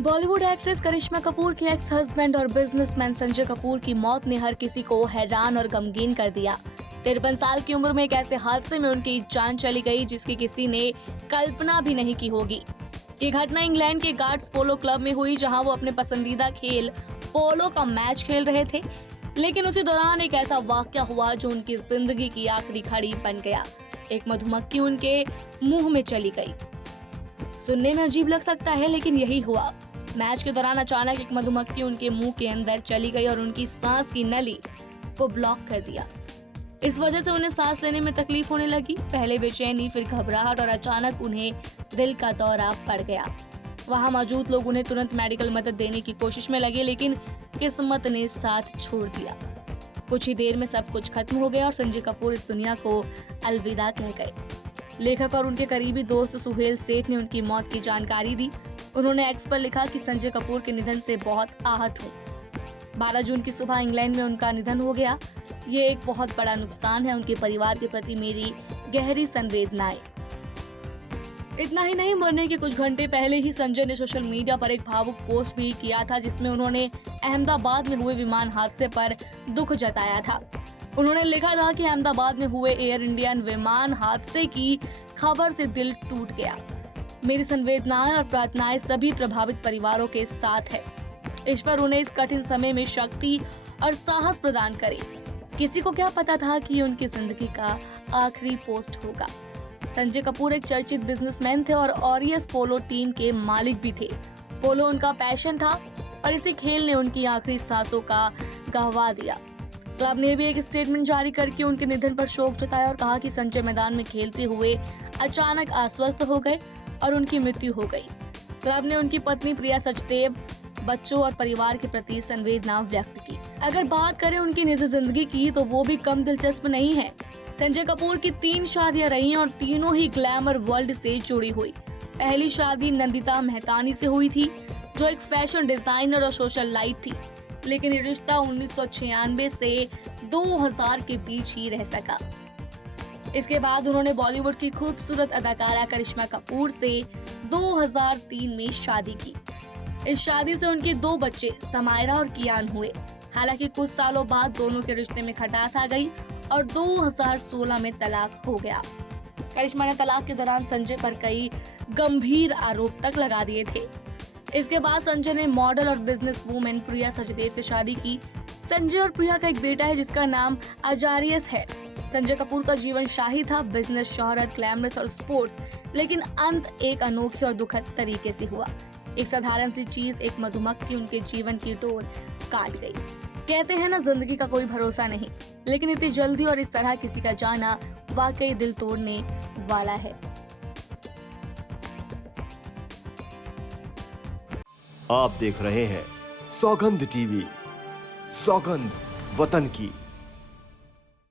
Bollywood actress करिश्मा कपूर के ex husband और businessman Sanjay Kapoor की मौत ने हर किसी को हैरान और गमगीन कर दिया। 53 साल की उम्र में एक ऐसे हादसे में उनकी जान चली गई जिसकी किसी ने कल्पना भी नहीं की होगी। ये घटना इंग्लैंड के गार्ड्स पोलो क्लब में हुई, जहां वो अपने पसंदीदा खेल पोलो का मैच खेल रहे थे। लेकिन उसी दौरान एक ऐसा वाकया हुआ जो उनकी जिंदगी की आखिरी घड़ी बन गया। एक मधुमक्खी उनके मुंह में चली गई। सुनने में अजीब लग सकता है, लेकिन यही हुआ। मैच के दौरान अचानक एक मधुमक्खी उनके मुंह के अंदर चली गई और उनकी सांस की नली को ब्लॉक कर दिया। इस वजह से उन्हें सांस लेने में तकलीफ होने लगी। पहले बेचैनी, फिर घबराहट और अचानक उन्हें दिल का दौरा पड़ गया। वहां मौजूद लोग उन्हें तुरंत मेडिकल मदद देने की कोशिश में लगे, लेकिन किस्मत ने साथ छोड़ दिया। कुछ ही देर में सब कुछ खत्म हो गया और संजय कपूर इस दुनिया को अलविदा कह गए। लेखक और उनके करीबी दोस्त सुहेल सेठ ने उनकी मौत की जानकारी दी। उन्होंने एक्स पर लिखा कि संजय कपूर के निधन से बहुत आहत हूँ। 12 जून की सुबह इंग्लैंड में उनका निधन हो गया। ये एक बहुत बड़ा नुकसान है। उनके परिवार के प्रति मेरी गहरी संवेदनाएं। इतना ही नहीं, मरने के कुछ घंटे पहले ही संजय ने सोशल मीडिया पर एक भावुक पोस्ट भी किया था, जिसमें उन्होंने अहमदाबाद में हुए विमान हादसे पर दुख जताया था। उन्होंने लिखा था कि अहमदाबाद में हुए एयर इंडिया विमान हादसे की खबर से दिल टूट गया। मेरी संवेदनाएं और प्रार्थनाएं सभी प्रभावित परिवारों के साथ है। ईश्वर उन्हें इस कठिन समय में शक्ति और साहस प्रदान करे। किसी को क्या पता था कि उनकी जिंदगी का आखिरी पोस्ट होगा। संजय कपूर एक चर्चित बिजनेसमैन थे और ऑरियस पोलो टीम के मालिक भी थे। पोलो उनका पैशन था और इसी खेल ने उनकी आखिरी सांसों का गहवा दिया। क्लब ने भी एक स्टेटमेंट जारी करके उनके निधन पर शोक जताया और कहा कि संजय मैदान में खेलते हुए अचानक अस्वस्थ हो गए और उनकी मृत्यु हो गई। क्लब ने उनकी पत्नी प्रिया सचदेव, बच्चों और परिवार के प्रति संवेदना व्यक्त की। अगर बात करें उनकी निजी जिंदगी की, तो वो भी कम दिलचस्प नहीं है। संजय कपूर की 3 शादियां रही और तीनों ही ग्लैमर वर्ल्ड से जुड़ी हुई। पहली शादी नंदिता मेहतानी से हुई थी, जो एक फैशन डिजाइनर और सोशल लाइट थी। लेकिन ये रिश्ता 1996 से 2000 के बीच ही रह सका। इसके बाद उन्होंने बॉलीवुड की खूबसूरत अदाकारा करिश्मा कपूर से 2003 में शादी की। इस शादी से उनके 2 बच्चे समायरा और कियान हुए। हालांकि कुछ सालों बाद दोनों के रिश्ते में खटास आ गई और 2016 में तलाक हो गया। करिश्मा ने तलाक के दौरान संजय पर कई गंभीर आरोप तक लगा दिए थे। इसके बाद संजय ने मॉडल और बिजनेस वूमेन प्रिया सचदेव से शादी की। संजय और प्रिया का एक बेटा है जिसका नाम अजारियस है। संजय कपूर का जीवन शाही था, बिजनेस, शोहरत, ग्लैमरस और स्पोर्ट्स, लेकिन अंत एक अनोखे और दुखद तरीके से हुआ। एक साधारण सी चीज, एक मधुमक्खी उनके जीवन की डोर काट गई। कहते हैं ना, जिंदगी का कोई भरोसा नहीं, लेकिन इतनी जल्दी और इस तरह किसी का जाना वाकई दिल तोड़ने वाला है। आप देख रहे हैं सौगंध टीवी, सौगंध वतन की।